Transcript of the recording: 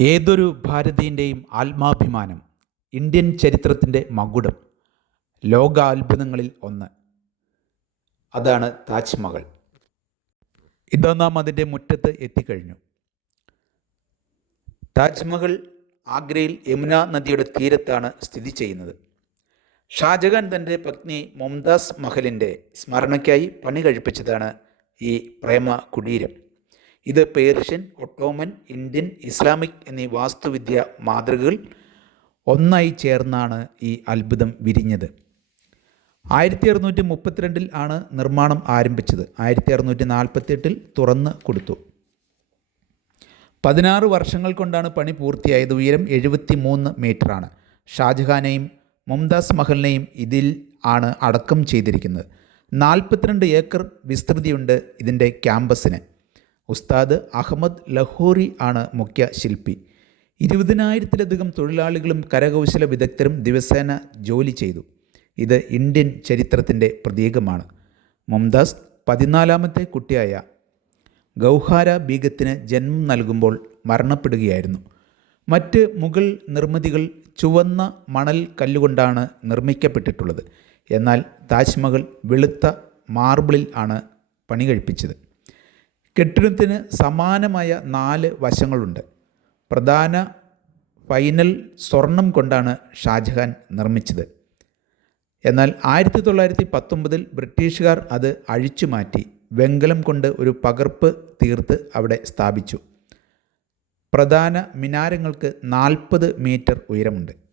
ഏതൊരു ഭാരതീയന്റെയും ആത്മാഭിമാനം ഇന്ത്യൻ ചരിത്രത്തിന്റെ മകുടം ലോകാത്ഭുതങ്ങളിൽ ഒന്ന്. അതാണ് താജ്മഹൽ. ഇതാ നാം അതിന്റെ മുറ്റത്ത് എത്തിക്കഴിഞ്ഞു. താജ്മഹൽ ആഗ്രയിൽ യമുന നദിയുടെ തീരത്താണ് സ്ഥിതി ചെയ്യുന്നത്. ഷാജഹാൻ തന്റെ പത്നി മുംതാസ് മഹലിന്റെ സ്മരണയ്ക്കായി പണി കഴിപ്പിച്ചതാണ് ഈ പ്രേമ കുടീരം ഇത് പേർഷ്യൻ ഒട്ടോമൻ ഇന്ത്യൻ ഇസ്ലാമിക് എന്നീ വാസ്തുവിദ്യ മാതൃകകൾ ഒന്നായി ചേർന്നാണ് ഈ അത്ഭുതം വിരിഞ്ഞത്. ആയിരത്തി അറുന്നൂറ്റി മുപ്പത്തിരണ്ടിൽ ആണ് നിർമ്മാണം ആരംഭിച്ചത്. ആയിരത്തി അറുന്നൂറ്റി നാൽപ്പത്തിയെട്ടിൽ തുറന്ന് കൊടുത്തു. പതിനാറ് വർഷങ്ങൾ കൊണ്ടാണ് പണി പൂർത്തിയായത്. ഉയരം എഴുപത്തി മൂന്ന് മീറ്ററാണ് ഷാജഹാനെയും മുംതാസ് മഹലിനെയും ഇതിൽ ആണ് അടക്കം ചെയ്തിരിക്കുന്നത്. നാൽപ്പത്തിരണ്ട് ഏക്കർ വിസ്തൃതിയുണ്ട് ഇതിന്റെ ക്യാമ്പസിന്. ഉസ്താദ് അഹമ്മദ് ലഹോറി ആണ് മുഖ്യ ശില്പി. ഇരുപതിനായിരത്തിലധികം തൊഴിലാളികളും കരകൗശല വിദഗ്ധരും ദിവസേന ജോലി ചെയ്തു. ഇത് ഇന്ത്യൻ ചരിത്രത്തിന്റെ പ്രതീകമാണ്. മുംതാസ് പതിനാലാമത്തെ കുട്ടിയായ ഗൗഹാര ബീഗത്തിന് ജന്മം നൽകുമ്പോൾ മരണപ്പെടുകയായിരുന്നു. മറ്റ് മുഗൾ നിർമ്മിതികൾ ചുവന്ന മണൽ കല്ലുകൊണ്ടാണ് നിർമ്മിക്കപ്പെട്ടിട്ടുള്ളത്. എന്നാൽ താജ്മഹൽ വെളുത്ത മാർബിളിൽ ആണ് പണി കഴിപ്പിച്ചത് കെട്ടിടത്തിന് സമാനമായ നാല് വശങ്ങളുണ്ട്. പ്രധാന ഫൈനൽ സ്വർണം കൊണ്ടാണ് ഷാജഹാൻ നിർമ്മിച്ചത്. എന്നാൽ ആയിരത്തി തൊള്ളായിരത്തി പത്തൊമ്പതിൽ ബ്രിട്ടീഷുകാർ അത് അഴിച്ചു മാറ്റി വെങ്കലം കൊണ്ട് ഒരു പകർപ്പ് തീർത്ത് അവിടെ സ്ഥാപിച്ചു. പ്രധാന മിനാരങ്ങൾക്ക് നാൽപ്പത് മീറ്റർ ഉയരമുണ്ട്.